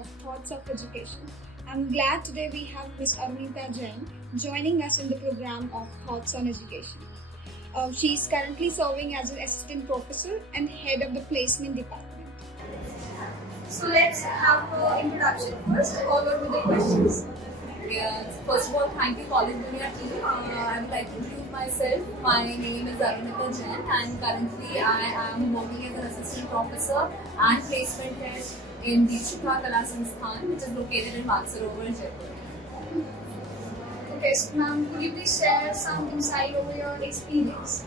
of Thoughts of Education. I'm glad today we have Ms. Arunita Jain joining us in the program of Thoughts on Education. She is currently serving as an assistant professor and head of the placement department. So let's have an introduction first, followed with the questions. First of all, thank you, College Dunia team. I would like to introduce myself. My name is Arunita Jain, and currently I am working as an assistant professor and placement head in Deekshita Kala Sansthan, which is located in Mansarovar, Jaipur. Okay, so ma'am, could you please share some insight over your experience?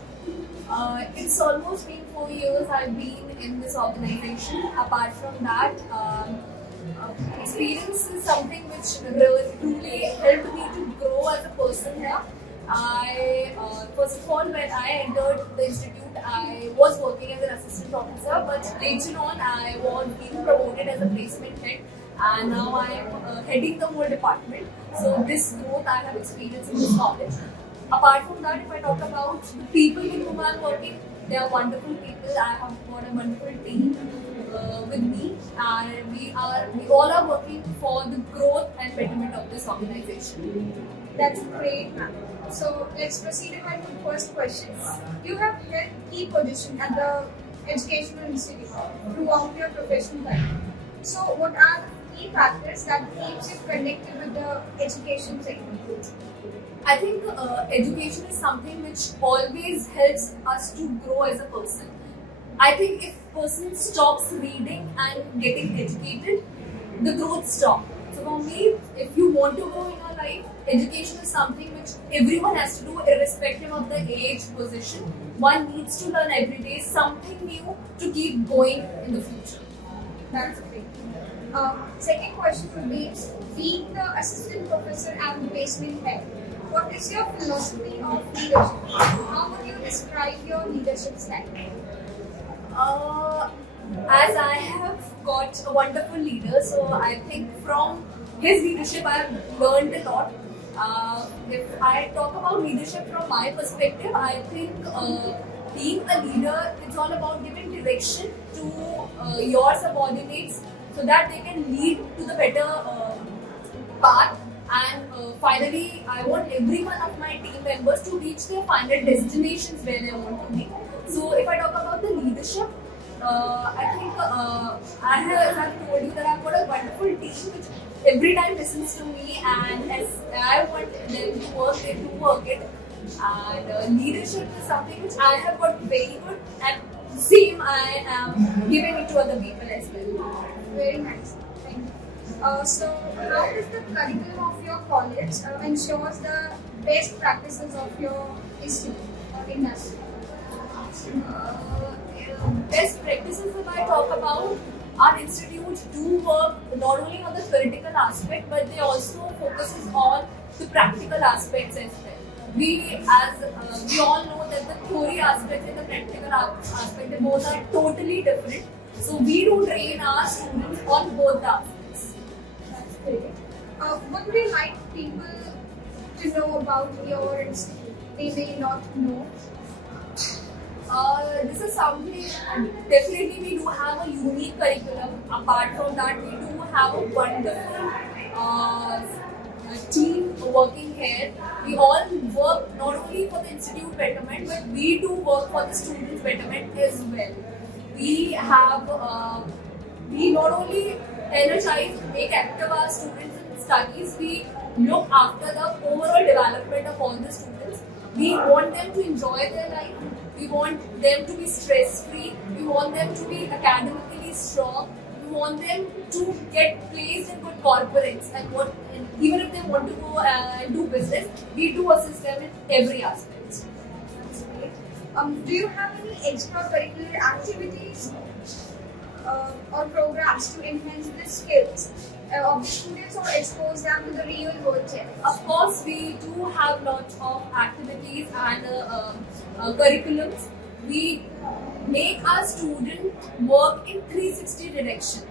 It's almost been 4 years I've been in this organization. Apart from that, experience is something which really truly helped me to grow as a person here. First of all, when I entered the institute, I was working as an assistant professor, but later on I was being promoted as a placement head, and now I am heading the whole department. So this growth I have experienced in this college. Apart from that, if I talk about the people with whom I am working, they are wonderful people. I have got a wonderful team with me, and we all are working for the growth and betterment of this organization. That's great, ma'am. So let's proceed with my first question. You have held key position at the educational institute throughout your professional life. So what are the key factors that keeps you connected with the education sector? I think education is something which always helps us to grow as a person. I think if a person stops reading and getting educated, the growth stops. So for me, if you want to grow in your life, education is something which everyone has to do irrespective of the age, position. One needs to learn every day something new to keep going in the future. That's great. Second question would be, being the assistant professor and placement head, what is your philosophy of leadership? How would you describe your leadership style? As I have got a wonderful leader, so I think from his leadership I have learned a lot. If I talk about leadership from my perspective, I think being a leader, it's all about giving direction to your subordinates so that they can lead to the better path. And finally, I want every one of my team members to reach their final destinations where they want to be. So if I talk about the leadership, I think as I've told you that I've got a wonderful team which every time listens to me, and as I want them to work, they do work it. And leadership is something which I have got very good, and same I am giving it to other people as well. Very nice. Thank you. So how does the curriculum of your college ensures the best practices of your institute or industry? Best practices, if I talk about, our institute do work not only on the theoretical aspect, but they also focuses on the practical aspects as well. We all know that the theory aspect and the practical aspect, they both are totally different. So we do train our students on both the aspects. That's great. What would you like people to know about your institute? They may not know. This is something, definitely we do have a unique curriculum. Apart from that, we do have a wonderful team working here. We all work not only for the institute betterment, but we do work for the students' betterment as well. We not only energize, make active our students in studies, we look after the overall development of all the students. We want them to enjoy their life. We want them to be stress-free. We want them to be academically strong. We want them to get placed in good corporates, and even if they want to go and do business, we do assist them in every aspect. That's great. Do you have any extracurricular activities or programs to enhance the skills of the students or expose them to the real world challenge? Of course, we do have lots of activities and curriculums. We make our students work in 360 direction.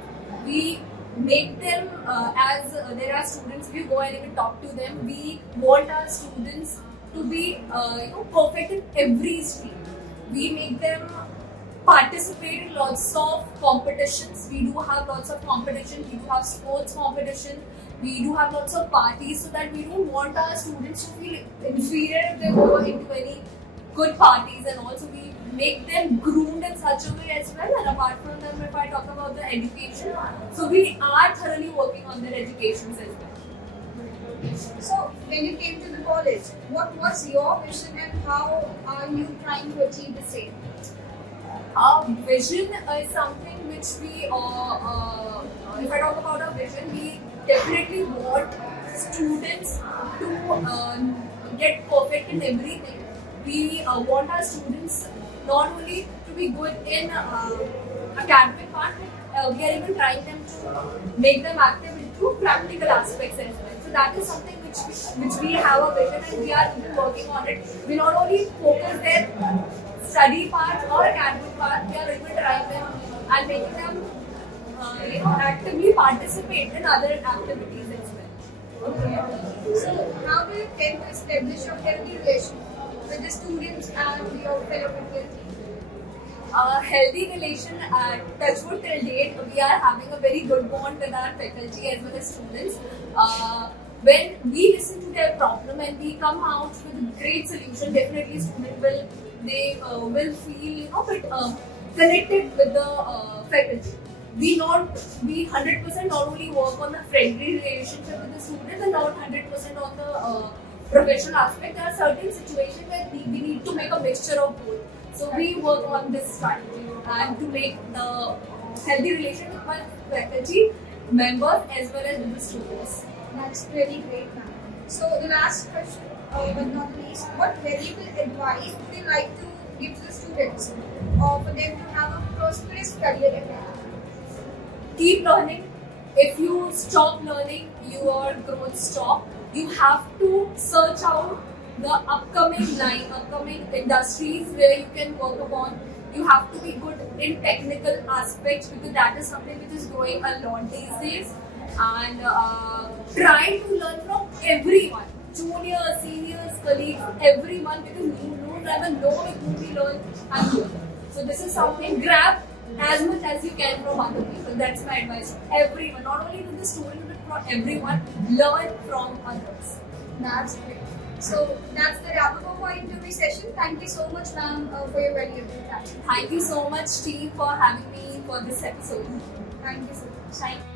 We make them, as there are students, we go and even talk to them. We want our students to be perfect in every stream. We make them participate in lots of competitions. We do have lots of competition. We do have sports competition. We do have lots of parties, so that we don't want our students to feel inferior if they go into any good parties, and also we make them groomed in such a way as well. And apart from them, if I talk about the education, so we are thoroughly working on their educations as well. So, when you came to the college, what was your vision and how are you trying to achieve the same? Our vision is something which we, if I talk about our vision, we definitely want students to get perfect in everything. We want our students not only to be good in academic part, but we are even trying them to make them active into practical aspects as well. So that is something which we have a vision, and we are even working on it. We not only focus their study part or academic part, we are even trying them and making them actively participate in other activities as well. Okay. So, how do you tend to establish a healthy relation with the students and your fellow faculty? Healthy relation at Touchwood till date, we are having a very good bond with our faculty as well as students. When we listen to their problem and we come out with a great solution, definitely students will feel bit connected with the faculty. We 100% not only work on the friendly relationship with the students and not 100% on the professional aspect. There are certain situations where we need to make a mixture of both. So we work on this strategy and to make the healthy relation with my faculty members as well as with the students. That's really great, ma'am. So the last question, but not least, what valuable advice would you like to give to the students for them to have a prosperous career ahead? Keep learning. If you stop learning, your growth stop. You have to search out the upcoming industries where you can work upon. You have to be good in technical aspects, because that is something which is growing a lot these days. And try to learn from everyone, juniors, seniors, colleagues, everyone, because you never know with whom we learn and grow. So this is something, grab as much as you can from other people. That's my advice to everyone, not only to the student but for everyone. Learn from others. That's great. So that's the wrap up of our interview session. Thank you so much, ma'am, for your valuable time. Thank you so much, team, for having me for this episode. Thank you so much. Thank you.